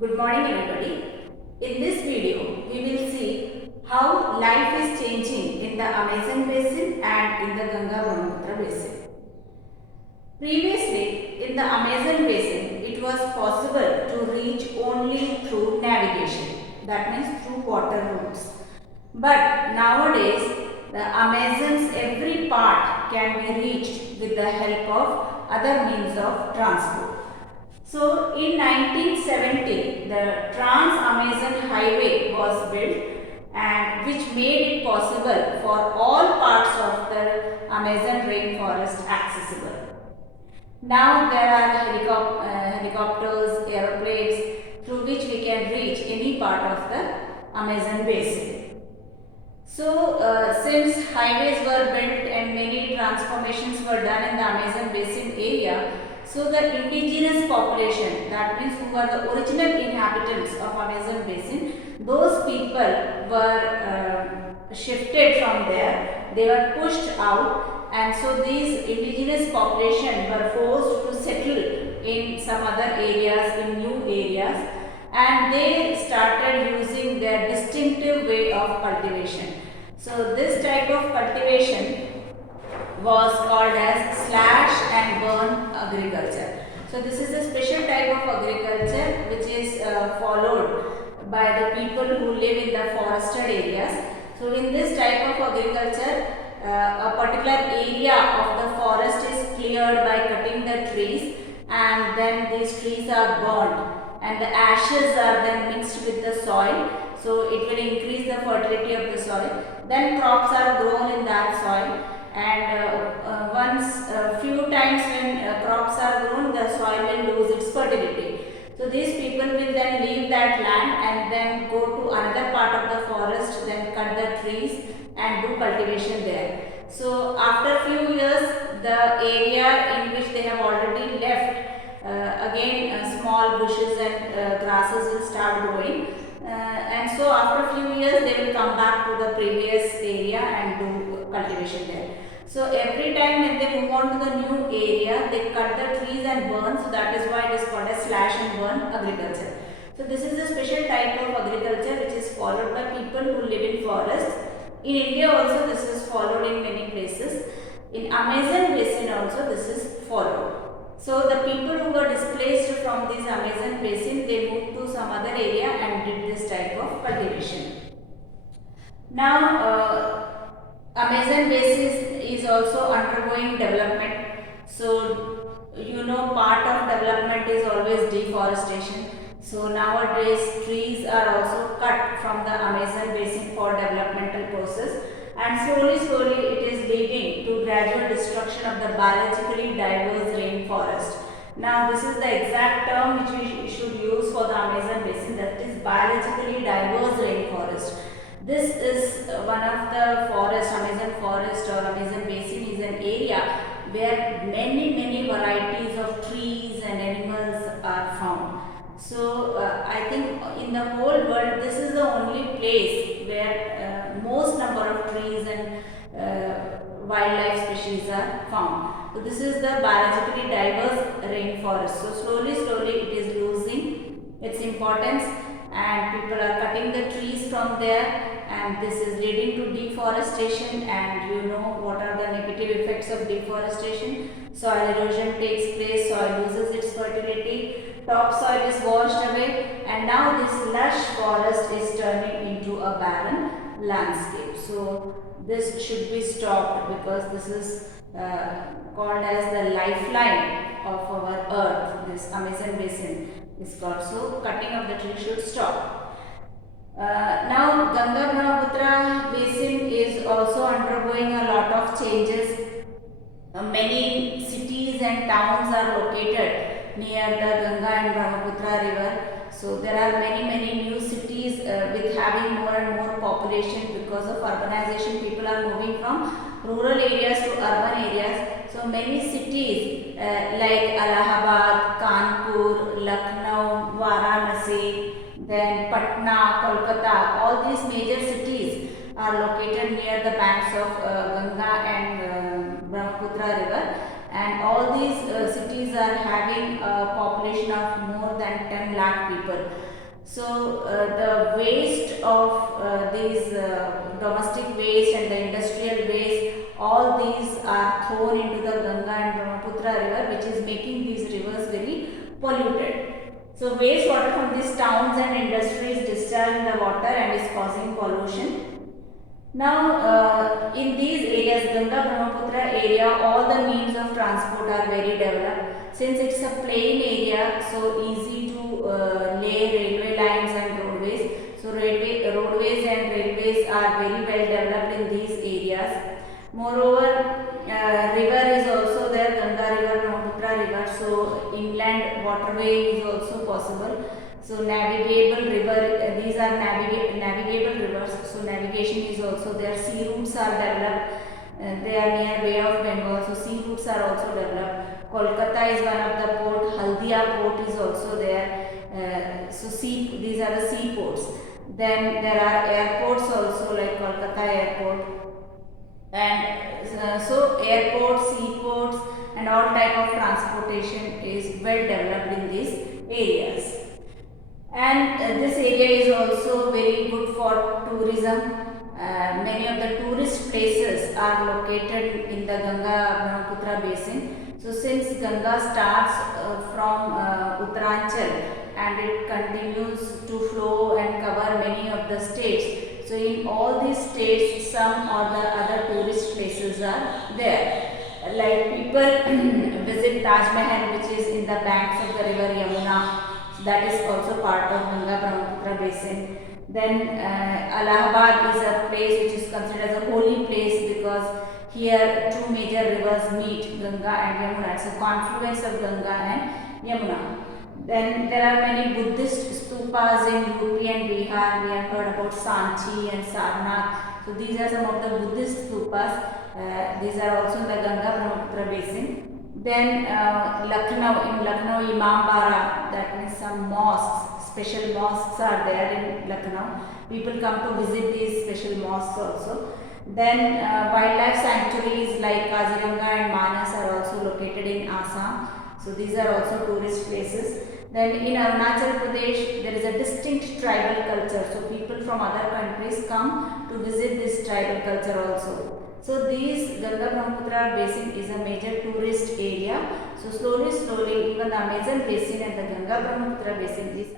Good morning everybody. In this video, we will see how life is changing in the Amazon basin and in the Ganga Brahmaputra basin. Previously, in the Amazon basin, it was possible to reach only through navigation, that means through water routes. But nowadays, the Amazon's every part can be reached with the help of other means of transport. So in 1970, the Trans-Amazon Highway was built and which made it possible for all parts of the Amazon rainforest accessible. Now there are helicopters, aeroplanes through which we can reach any part of the Amazon basin. So since highways were built and many transformations were done in the Amazon basin area, so the indigenous population, that means who are the original inhabitants of Amazon basin, those people were shifted from there, they were pushed out, and so these indigenous population were forced to settle in some other areas, in new areas, and they started using their distinctive way of cultivation. So this type of cultivation was called as slash and burn agriculture. So this is a special type of agriculture which is followed by the people who live in the forested areas. So in this type of agriculture, a particular area of the forest is cleared by cutting the trees, and then these trees are burned and the ashes are then mixed with the soil. So it will increase the fertility of the soil. Then crops are grown in that soil, and once few times when crops are grown, the soil will lose its fertility. So these people will then leave that land and then go to another part of the forest, then cut the trees and do cultivation there. So after few years, the area in which they have already left, again small bushes and grasses will start growing, and so after few years they will come back to the previous area and do cultivation there. So every time when they move on to the new area, they cut the trees and burn, so that is why it is called as slash and burn agriculture. So this is a special type of agriculture which is followed by people who live in forests. In India also this is followed in many places. In Amazon basin also this is followed. So the people who were displaced from this Amazon basin, they moved to some other area and did this type of cultivation. Now Amazon basin is also undergoing development. So you know, part of development is always deforestation. So nowadays trees are also cut from the Amazon basin for developmental process, and slowly it is leading to gradual destruction of the biologically diverse rainforest. Now this is the exact term which we should use for the Amazon basin, that is biologically diverse rainforest. This is one of the forest, Amazon forest or Amazon basin is an area where many varieties of trees and animals are found. So I think in the whole world this is the only place where most number of trees and wildlife species are found. So this is the biologically diverse rainforest. So slowly it is losing its importance, and people are cutting the trees from there, and this is leading to deforestation, and you know what are the negative effects of deforestation. Soil erosion takes place, soil loses its fertility, topsoil is washed away, and now this lush forest is turning into a barren landscape. So this should be stopped, because this is called as the lifeline of our earth. This Amazon basin is called. So cutting of the tree should stop. Now Ganga Brahmaputra basin is also undergoing a lot of changes. Many cities and towns are located near the Ganga and Brahmaputra river. So there are many new cities with having more and more population because of urbanization. People are moving from rural areas to urban areas. So many cities like Allahabad, Kanpur, Lucknow, Varanasi, then Patna, Kolkata, all these major cities are located near the banks of Ganga and Brahmaputra river, and all these cities are having a population of more than 10 lakh people. So the waste of these domestic waste and the industrial waste, all these are thrown into the Ganga and Brahmaputra river, which is making these rivers very polluted. So wastewater from these towns and industries discharge in the water and is causing pollution. Now, in these areas, Ganga Brahmaputra area, all the means of transport are very developed. Since it's a plain area, so easy to lay railway lines and roadways. So, roadways and railways are very well developed in these areas. Moreover, river is also there, Ganga river, Brahmaputra river. So, inland waterway is also possible. So navigable river, these are navigable rivers. So navigation is also there. Sea routes are developed. They are near Bay of Bengal. So sea routes are also developed. Kolkata is one of the port. Haldia port is also there. These are the seaports. Then there are airports also like Kolkata airport. And so airports, seaports, and all type of transportation is well developed in these areas. And this area is also very good for tourism. Many of the tourist places are located in the Ganga Brahmaputra basin. So since Ganga starts from Uttaranchal and it continues to flow and cover many of the states. So in all these states, some or the other tourist places are there. Like people visit Taj Mahal, which is in the banks of the river Yamuna. That is also part of Ganga Brahmaputra basin. Then Allahabad is a place which is considered as a holy place because here two major rivers meet, Ganga and Yamuna. It's a confluence of Ganga and Yamuna. Then there are many Buddhist stupas in UP and Bihar. We have heard about Sanchi and Sarnath. So these are some of the Buddhist stupas. These are also in the Ganga Brahmaputra basin. Then Lucknow, in Lucknow, Imambara, that means some mosques, special mosques are there in Lucknow. People come to visit these special mosques also. Then wildlife sanctuaries like Kaziranga and Manas are also located in Assam. So these are also tourist places. Then in Arunachal Pradesh, there is a distinct tribal culture. So people from other countries come to visit this tribal culture also. So these Ganga Brahmaputra basin is a major tourist area. So slowly, even the Amazon basin and the Ganga Brahmaputra basin is